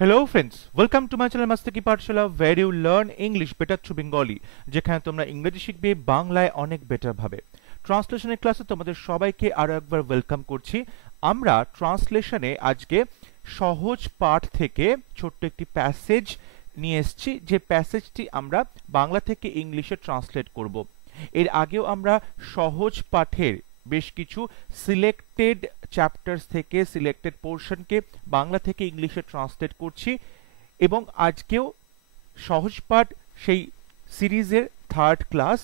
Hello friends, welcome to my channel Mastaki Pathshala where you learn English better through Bengali যেখানে তোমরা ইংরেজি শিখবে বাংলায় অনেক বেটার ভাবে। ট্রান্সলেশনের ক্লাসে তোমাদের সবাইকে আরো একবার ওয়েলকাম করছি। আমরা ট্রান্সলেশনে আজকে সহজ পাঠ থেকে ছোট্ট একটি প্যাসেজ নিয়ে এসেছি, যে প্যাসেজটি আমরা বাংলা থেকে ইংলিশে ট্রান্সলেট করব। এর আগেও আমরা সহজ পাঠের বেশ কিছু সিলেক্টেড চ্যাপ্টার্স থেকে সিলেক্টেড পোর্শনকে বাংলা থেকে ইংলিশে ট্রান্সলেট করছি, এবং আজকেও সহজ পাঠ সেই সিরিজের থার্ড ক্লাস।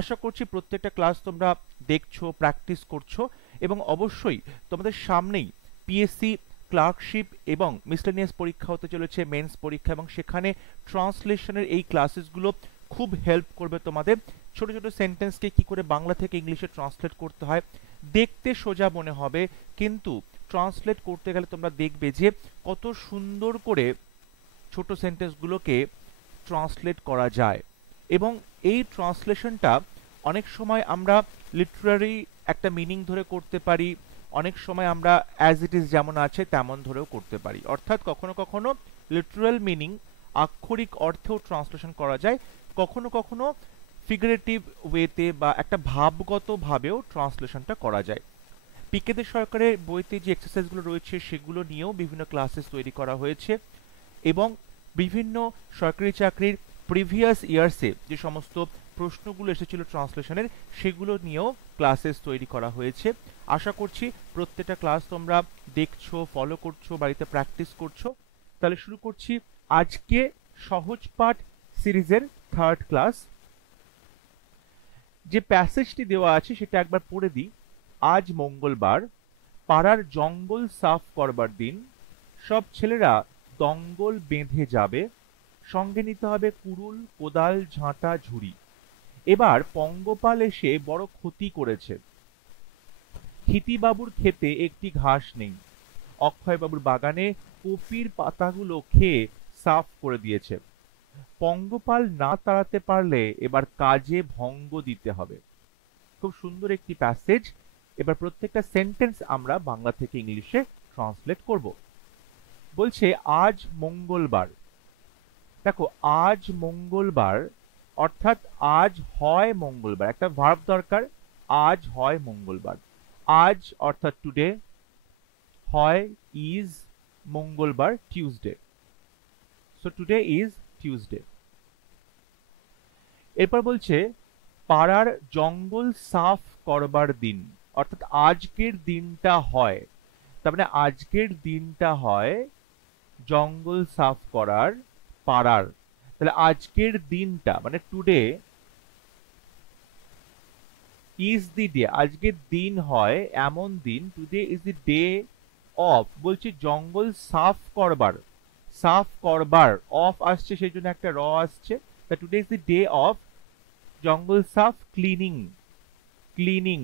আশা করছি প্রত্যেকটা ক্লাস তোমরা দেখছো, প্র্যাকটিস করছো, এবং অবশ্যই তোমাদের সামনেই পিএসসি ক্লার্কশিপ এবং মিসলেনিয়াস পরীক্ষা হতে চলেছে, মেন্স পরীক্ষা, এবং সেখানে ট্রান্সলেশনের এই ক্লাসেসগুলো খুব হেল্প করবে তোমাদের। ছোট ছোট সেন্টেন্সকে কি করে বাংলা থেকে ইংলিশে ট্রান্সলেট করতে হয়, দেখতে সোজা মনে হবে, কিন্তু ট্রান্সলেট করতে গেলে তোমরা দেখবে যে কত সুন্দর করে ছোট সেন্টেন্সগুলোকে ট্রান্সলেট করা যায়। এবং এই ট্রান্সলেশনটা অনেক সময় আমরা লিটারারি একটা মিনিং ধরে করতে পারি, অনেক সময় আমরা অ্যাজ ইট ইজ যেমন আছে তেমন ধরেও করতে পারি। অর্থাৎ কখনো কখনো লিটারাল মিনিং আক্ষরিক অর্থেও ট্রান্সলেশন করা যায়, কখনো কখনো ফিগারেটিভ ওয়েতে বা একটা ভাবগত ভাবেও ট্রান্সলেশনটা করা যায়। পিকেদের সরকারের বইতে যে এক্সারসাইজগুলো রয়েছে সেগুলো নিয়েও বিভিন্ন ক্লাসেস তৈরি করা হয়েছে, এবং বিভিন্ন সরকারি চাকরির প্রিভিয়াস ইয়ার্সে যে সমস্ত প্রশ্নগুলো এসেছিল ট্রান্সলেশনের সেগুলো নিয়েও ক্লাসেস তৈরি করা হয়েছে। আশা করছি প্রত্যেকটা ক্লাস তোমরা দেখছো, ফলো করছো, বাড়িতে প্র্যাকটিস করছো। তাহলে শুরু করছি আজকে সহজ পাঠ সিরিজের থার্ড ক্লাস। যে প্যাসেজটি দেওয়া আছে সেটা একবার পড়ে দিই। আজ মঙ্গলবার, পাড়ার জঙ্গল সাফ করবার দিন, সব ছেলেরা দঙ্গল বেঁধে যাবে, সঙ্গে নিতে হবে কুড়ুল, কোদাল, ঝাঁটা, ঝুড়ি। এবার পঙ্গপাল এসে বড় ক্ষতি করেছে। ক্ষিতিবাবুর ক্ষেতে একটি ঘাস নেই, অক্ষয়বাবুর বাগানে কপির পাতাগুলো খেয়ে সাফ করে দিয়েছে। পঙ্গপাল না তাড়াতে পারলে এবার কাজে ভঙ্গ দিতে হবে। খুব সুন্দর একটি প্যাসেজ। এবার প্রত্যেকটা সেন্টেন্স আমরা বাংলা থেকে ইংলিশে ট্রান্সলেট করব। বলছে আজ মঙ্গলবার। দেখো, আজ মঙ্গলবার অর্থাৎ আজ হয় মঙ্গলবার, একটা ভার্ব দরকার। আজ হয় মঙ্গলবার। আজ অর্থাৎ টুডে, হয় ইজ, মঙ্গলবার Tuesday. So today is Tuesday. এরপর বলছে পাড়ার জঙ্গল সাফ করবার দিন, অর্থাৎ আজকের দিনটা হয়, তার মানে আজকের দিনটা হয় জঙ্গল সাফ করার পাড়ার। তাহলে আজকের দিনটা মানে টুডে ইজ দি ডে, আজকের দিন হয় এমন দিন, today is the day of, বলছি জঙ্গল সাফ করবার। সাফ করবার অফ আসছে, সেই জন্য একটা র আসছে। তা today is the day of জঙ্গল সাফ ক্লিনিং। ক্লিনিং,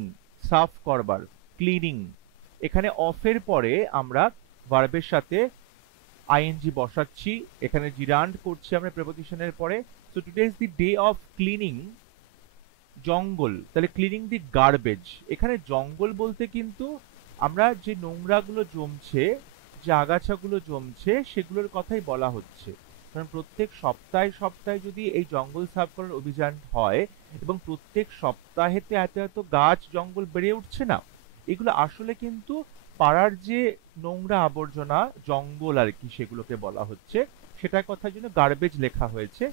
সাফ করবার, ক্লিনিং। এখানে অফের পরে আমরা ভার্বের সাথে আইএনজি বসাচ্ছি, এখানে জিরান্ড করছি আমরা প্রেপোজিশনের পরে। So today is the day of cleaning জঙ্গল, তাহলে ক্লিনিং দি গার্বেজ। এখানে জঙ্গল বলতে কিন্তু আমরা যে নোংরাগুলো জমছে, যে আগাছাগুলো জমছে সেগুলোর কথাই বলা হচ্ছে। কারণ প্রত্যেক সপ্তাহে সপ্তাহে যদি এই জঙ্গল সাফ করার অভিযান হয়, এবং প্রত্যেক সপ্তাহেতে এত এত গাছ জঙ্গল বেড়ে উঠছে না, এগুলো আসলে কিন্তু পাড়ার যে নোংরা আবর্জনা জঙ্গল আর কি, সেগুলোকে বলা হচ্ছে। সেটার কথার জন্য গার্বেজ লেখা হয়েছে।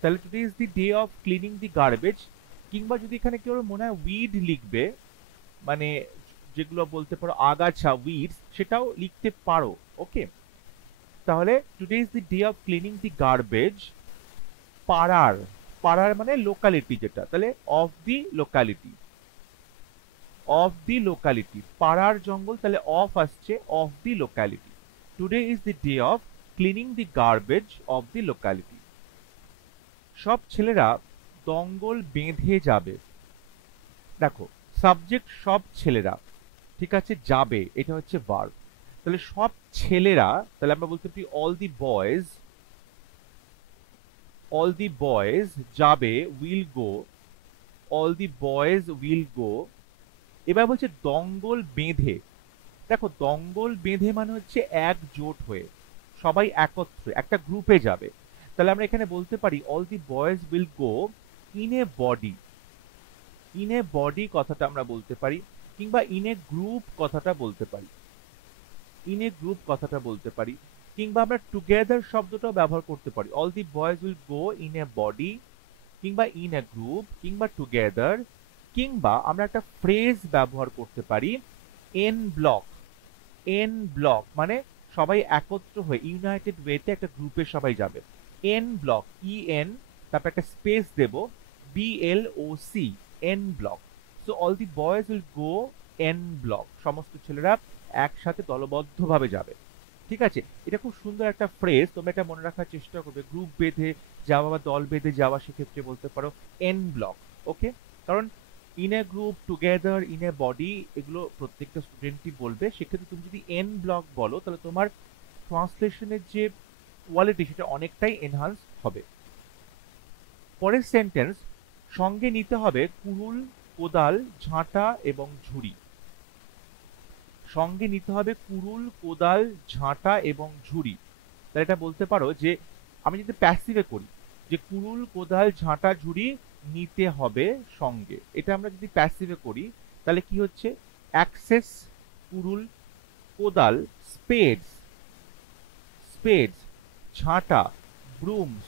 তাহলে today is the day of cleaning the garbage. কিংবা যদি এখানে কেউ মনে হয় উইড লিখবে, মানে যেগুলো বলতে পারো আগাছা, উইডস, সেটাও লিখতে পারো। ওকে, তাহলে today is the day of cleaning the garbage পাড়ার। পাড়ার মানে লোকালিটি যেটা, তাহলে of the locality, of the locality. পাড়ার জঙ্গল, তাহলে অফ আসছে, of the locality. Today is the day of cleaning the garbage of the locality. সব ছেলেরা দঙ্গল বেঁধে যাবে। দেখো, সাবজেক্ট সব ছেলেরা, ঠিক আছে, যাবে এটা হচ্ছে ভার্ব। তাহলে সব ছেলেরা, তাহলে আমরা বলতে পারি all the boys, all the boys যাবে, will go, all the boys will go. এবার বলছে দঙ্গল বেঁধে। দেখো, দঙ্গল বেঁধে মানে হচ্ছে একজোট হয়ে, সবাই একত্রে একটা গ্রুপে যাবে। তাহলে আমরা এখানে বলতে পারি all the boys will go in a body. In a body কথাটা আমরা বলতে পারি, কিংবা ইন এ গ্রুপ কথাটা বলতে পারি, ইন এ গ্রুপ কথাটা বলতে পারি, কিংবা আমরা টুগেদার শব্দটাও ব্যবহার করতে পারি। All the boys will go in a body, কিংবা ইন এ গ্রুপ, কিংবা টুগেদার, কিংবা আমরা একটা ফ্রেজ ব্যবহার করতে পারি এন ব্লক। এন ব্লক মানে সবাই একত্র হয়ে ইউনাইটেড ওয়েতে একটা গ্রুপে সবাই যাবে। এন ব্লক, EN, তারপর একটা স্পেস দেব, BLOC, N block. So all the boys will go N block, সমস্ত ছেলেরা একসাথে দলবদ্ধভাবে যাবে। ঠিক আছে, এটা খুব সুন্দর একটা ফ্রেজ, তোমরা এটা মনে রাখার চেষ্টা করবে। গ্রুপ বেঁধে যাওয়া বা দল বেঁধে যাওয়া, সেক্ষেত্রে বলতে পারো এন ব্লক। ওকে, কারণ in a group, together, in a body, এগুলো প্রত্যেকটা স্টুডেন্টই বলবে। সেক্ষেত্রে তুমি যদি এন ব্লক বলো, তাহলে তোমার ট্রান্সলেশনের যে কোয়ালিটি সেটা অনেকটাই এনহান্স হবে। পরের সেন্টেন্স, সঙ্গে নিতে হবে কুড়ুল, কোদাল, ঝাঁটা এবং ঝুড়ি। সঙ্গে নিতে হবে কুড়ুল, কোদাল, ঝাঁটা এবং ঝুড়ি। তাহলে এটা বলতে পারো যে আমি যদি প্যাসিভে করি, যে কুড়ুল, কোদাল, ঝাঁটা, ঝুড়ি নিতে হবে সঙ্গে, এটা আমরা যদি প্যাসিভে করি তাহলে কি হচ্ছে, অ্যাক্সেস, কুড়ুল, কোদাল, স্পেডস, স্পেডস, ঝাঁটা, ব্রুমস,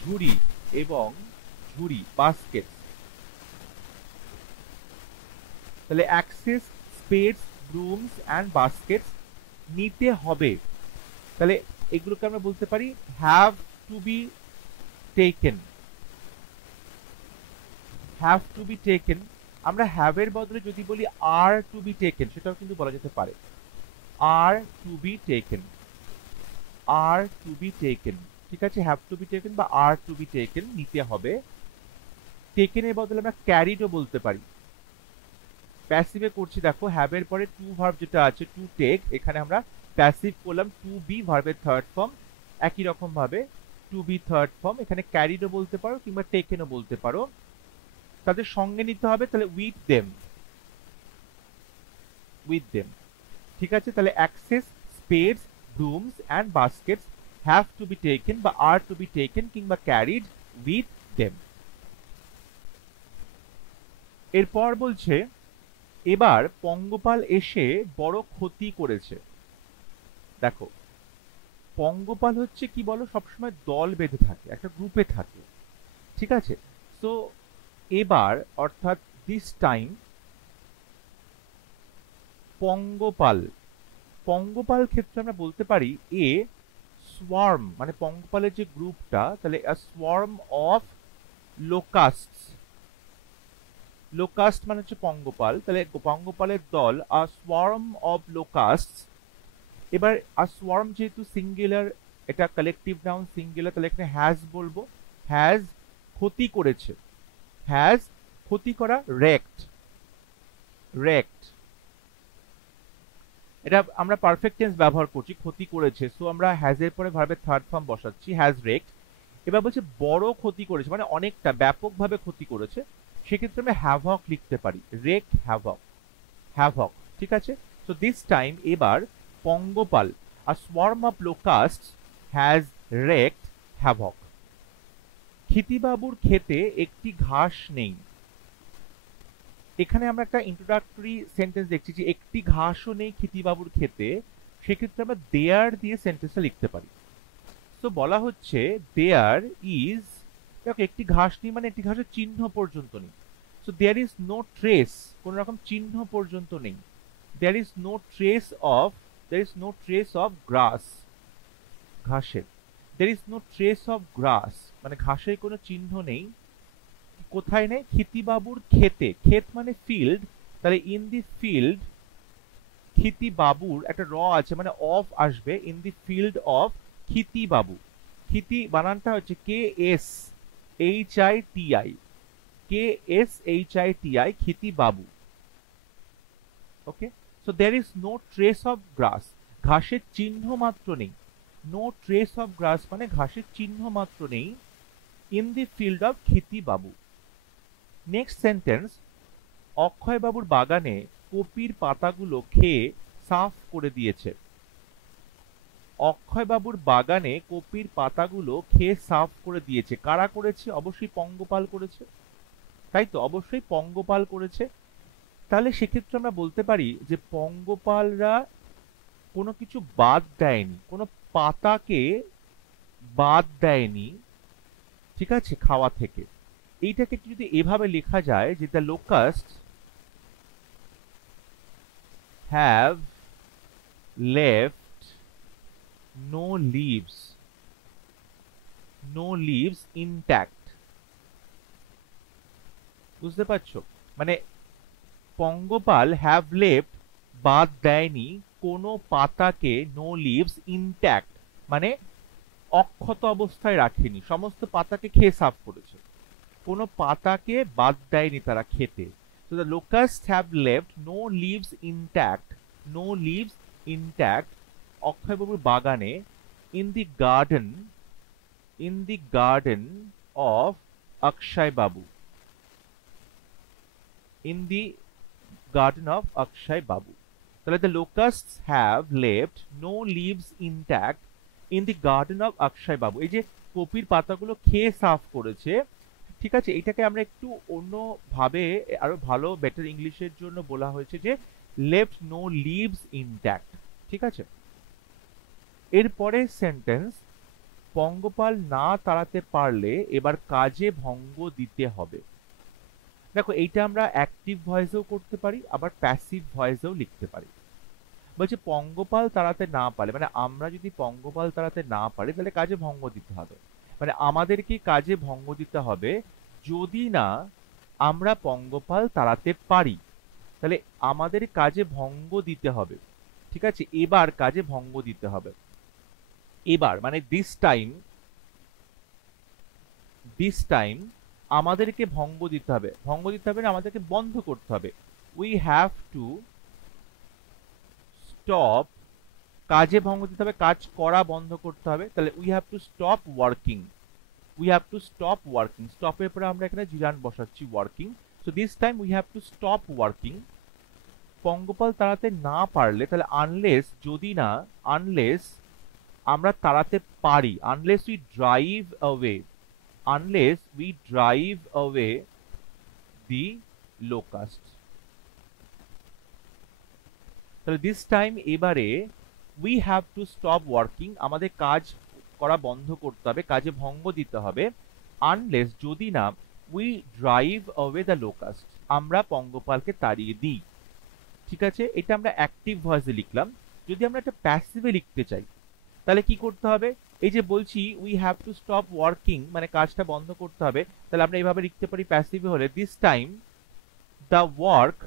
ঝুড়ি এবং ঝুড়ি, বাস্কেট। তাহলে axes, spades, brooms and Vazquez নিতে হবে। তাহলে এগুলোকে আমরা বলতে পারি have to be taken. Have to be taken, আমরা হ্যাভ এর বদলে যদি বলি আর টু বি টেকেন, সেটাও কিন্তু বলা যেতে পারে। Are to be taken, are to be taken. ঠিক আছে, হ্যাভ টু বি টেকেন বা আর টু বি টেকেন, নিতে হবে। টেকেন এর বদলে আমরা ক্যারিডও বলতে পারি। প্যাসিভে করছি, দেখো হ্যাভ এর পরে টু ভার্ব যেটা আছে, টু টেক, এখানে আমরা প্যাসিভ করলাম টু বি, ভার্বের থার্ড ফর্ম। একই রকম ভাবে টু বি থার্ড ফর্ম, এখানে ক্যারিডও বলতে পারো কিংবা টেকেনও বলতে পারো। তাদের সঙ্গে নিতে হবে, তাহলে উইথ দেম, উইথ দেম। ঠিক আছে, তাহলে axes, spades, brooms and baskets have to be taken বা আর টু বি টেকেন কিংবা ক্যারিড উইথ দেম। এরপর বলছে এবার পঙ্গপাল এসে বড় ক্ষতি করেছে। দেখো, পঙ্গপাল হচ্ছে কি বলো, সবসময় দল বেঁধে থাকে, একটা গ্রুপে থাকে। ঠিক আছে, তো এবার অর্থাৎ দিস টাইম পঙ্গপাল, পঙ্গপাল ক্ষেত্রে আমরা বলতে পারি এ সোয়ার্ম, মানে পঙ্গপালের যে গ্রুপটা, তাহলে আ সোয়ার্ম অফ লোকাস্টস। লোকাস্ট মানে হচ্ছে পঙ্গপাল, তাহলে পঙ্গপালের দল, আ সোয়ার্ম অফ লোকাস্টস। এবার আ সোয়ার্ম যেহেতু সিঙ্গুলার, এটা কালেকটিভ নাউন সিঙ্গুলার, তাহলে এখানে হ্যাজ বলবো। হ্যাজ ক্ষতি করেছে, হ্যাজ ক্ষতি করা, রেক্ট, রেক্ট। এটা আমরা পারফেক্ট টেন্স ব্যবহার করছি, ক্ষতি করেছে, সো আমরা হ্যাজ এর পরে ভার্বের থার্ড ফর্ম বসাচ্ছি, হ্যাজ রেক্ট। এবার বলছে বড় ক্ষতি করেছে, মানে অনেকটা ব্যাপকভাবে ক্ষতি করেছে, সেক্ষেত্রে আমরা হ্যাভক লিখতে পারি, রেক হ্যাভক, হ্যাভক। ঠিক আছে, সো দিস টাইম এবার পঙ্গপাল, a swarm of locusts has wrecked havoc. ক্ষিতিবাবুর ক্ষেতে একটি ঘাস নেই। এখানে আমরা একটা ইন্ট্রোডাক্টরি সেন্টেন্স দেখছি যে একটি ঘাসও নেই ক্ষিতিবাবুর ক্ষেতে, সেক্ষেত্রে আমরা দেয়ার দিয়ে সেন্টেন্সটা লিখতে পারি। তো বলা হচ্ছে দেয়ার ইজ, দেখো একটি ঘাস নেই মানে একটি ঘাসের চিহ্ন পর্যন্ত নেই। So there is no trace, কোন রকম চিহ্ন পর্যন্ত নেই। There is no trace of, there is no trace of grass, ঘাসের। There is no trace of grass মানে ঘাসের কোনো চিহ্ন নেই। কোথায় নেই, ক্ষিতিবাবুর ক্ষেতে, ক্ষেত মানে ফিল্ড, তাহলে ইন দি ফিল্ড, ক্ষিতিবাবুর একটা র আছে মানে অফ আসবে, in the field of Kshitibabu. Kshiti বানানটা হচ্ছে KSHITI, KSHITI, Kshitibabu. Okay, so there is no trace of grass, ঘাসের চিহ্ন মাত্র নেই। নো ট্রেস অফ গ্রাস মানে ঘাসের চিহ্ন মাত্র নেই in the field of Kshitibabu. Next sentence, অক্ষয়বাবুর বাগানে কপির পাতাগুলো খেয়ে সাফ করে দিয়েছে। অক্ষয়বাবুর বাগানে কপির পাতাগুলো খেয়ে সাফ করে দিয়েছে। কারা করেছে? অবশ্যই পঙ্গপাল করেছে, তাই তো, অবশ্যই পঙ্গপাল করেছে। তাহলে সেক্ষেত্রে আমরা বলতে পারি যে পঙ্গপালরা কোনো কিছু বাদ দেয়নি, কোনো পাতাকে বাদ দেয়নি, ঠিক আছে, খাওয়া থেকে। এইটাকে যদি এভাবে লেখা যায় যে the locust have left no leaves, no leaves intact. বুঝতে পারছো? মানে পঙ্গপাল হ্যাভ লেফট, বাদ দেয়নি কোনো পাতাকে, নো লিভস ইনট্যাক্ট মানে অক্ষত অবস্থায় রাখেনি, সমস্ত পাতাকে খেয়ে সাফ করেছে, কোনো পাতাকে বাদ দেয়নি তারা খেতে। So the locusts have left no leaves intact, no leaves intact অক্ষয়বাবুর বাগানে, in the garden, in the garden of Akshay Babu, in the garden of Akshay Babu। তাহলে the locusts have left no leaves intact in the garden of Akshay Babu, এই যে কপির পাতাগুলো খেয়ে সাফ করেছে, ঠিক আছে, এটাকে আমরা একটু অন্যভাবে আরো ভালো বেটার ইংলিশের জন্য বলা হয়েছে যে লেফট নো লিভস ইনট্যাক্ট, ঠিক আছে। এরপরে সেন্টেন্স, পঙ্গপাল না তাড়াতে পারলে এবার কাজে ভঙ্গ দিতে হবে। দেখো এইটা আমরা অ্যাক্টিভ ভয়েসেও করতে পারি, আবার প্যাসিভ ভয়েসেও লিখতে পারি। বলছে পঙ্গপাল তাড়াতে না পারে, মানে আমরা যদি পঙ্গপাল তাড়াতে না পারি তাহলে কাজে ভঙ্গ দিতে হবে, মানে আমাদেরকে কাজে ভঙ্গ দিতে হবে যদি না আমরা পঙ্গপাল তাড়াতে পারি, তাহলে আমাদের কাজে ভঙ্গ দিতে হবে, ঠিক আছে। এবার কাজে ভঙ্গ দিতে হবে, এবার মানে দিস টাইম, দিস টাইম আমাদেরকে ভঙ্গ দিতে হবে, ভঙ্গ দিতে হবে না, আমাদেরকে বন্ধ করতে হবে। উই হ্যাভ টু স্টপ, কাজে ভঙ্গ দিতে হবে, কাজ করা বন্ধ করতে হবে, তাহলে we have to stop working, we have to stop working, stop এর পরে আমরা এখানে জিরান বসাচ্ছি working, so this time we have to stop working। পঙ্গপাল তাড়াতে না পারলে, তাহলে unless, যদি না, unless আমরা তাড়াতে পারি, unless we drive away, unless we drive away the locust, তাহলে this time এবারে we have to stop working, আমাদের কাজ করা বন্ধ করতে হবে, কাজে ভঙ্গ দিতে হবে, আনলেস যদি না we drive away the locust, আমরা পঙ্গপালকে তাড়িয়ে দিই, ঠিক আছে। এটা আমরা অ্যাক্টিভ ভয়েসে লিখলাম। যদি আমরা এটা প্যাসিভে লিখতে চাই তাহলে কি করতে হবে? এই যে বলছি we have to stop working মানে কাজটা বন্ধ করতে হবে, তাহলে আমরা এইভাবে লিখতে পারি প্যাসিভে হলে, this time the work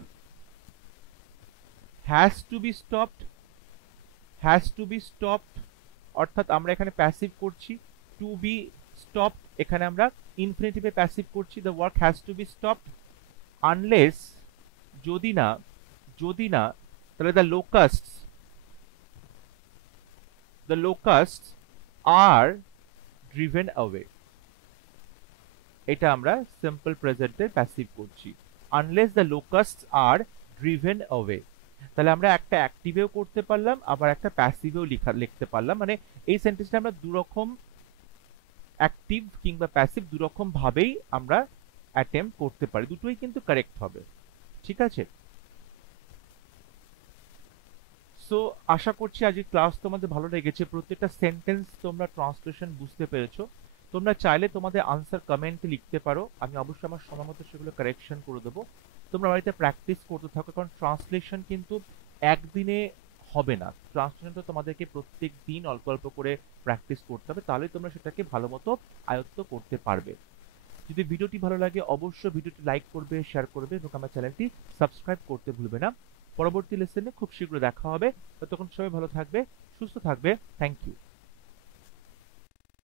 has to be stopped, has to be stopped, অর্থাৎ আমরা এখানে প্যাসিভ করছি, টু বি স্টপ এখানে আমরা ইনফিনিটিভে প্যাসিভ করছি, the work has to be stopped unless, যদি না, যদি না, তাহলে the locusts, the locusts are driven away, এটা আমরা সিম্পল প্রেজেন্টে প্যাসিভ করছি, unless the locusts are driven away. তাহলে আমরা একটা অ্যাক্টিভেও করতে পারলাম, আবার একটা প্যাসিভেও লিখতে পারলাম, মানে এই সেন্টেন্সটা আমরা দুরকম অ্যাক্টিভ কিংবা প্যাসিভ দুরকম ভাবেই আমরা অ্যাটেম্প্ট করতে পারি, দুটোই কিন্তু কারেক্ট হবে, ঠিক আছে। সো আশা করছি আজকের ক্লাস তোমাদের ভালো লেগেছে, প্রত্যেকটা সেন্টেন্স তোমরা ট্রান্সলেশন বুঝতে পেরেছো। তোমরা চাইলে তোমাদের আনসার কমেন্টে লিখতে পারো, আমি অবশ্যই আমার সময় মতো সেগুলো কারেকশন করে দেবো। তোমরা বাড়িতে প্র্যাকটিস করতে থাকো, কারণ ট্রান্সলেশন কিন্তু একদিনে হবে না, ট্রান্সলেশনটা তোমাদেরকে প্রত্যেক দিন অল্প অল্প করে প্র্যাকটিস করতে হবে, তাহলেই তোমরা সেটাকে ভালো মতো আয়ত্ত করতে পারবে। যদি ভিডিওটি ভালো লাগে অবশ্যই ভিডিওটি লাইক করবে, শেয়ার করবে এবং আমার চ্যানেলটি সাবস্ক্রাইব করতে ভুলবে না। পরবর্তী লেসনে খুব শীঘ্র দেখা হবে, ততক্ষণ সবাই ভালো থাকবে, সুস্থ থাকবে, থ্যাংক ইউ।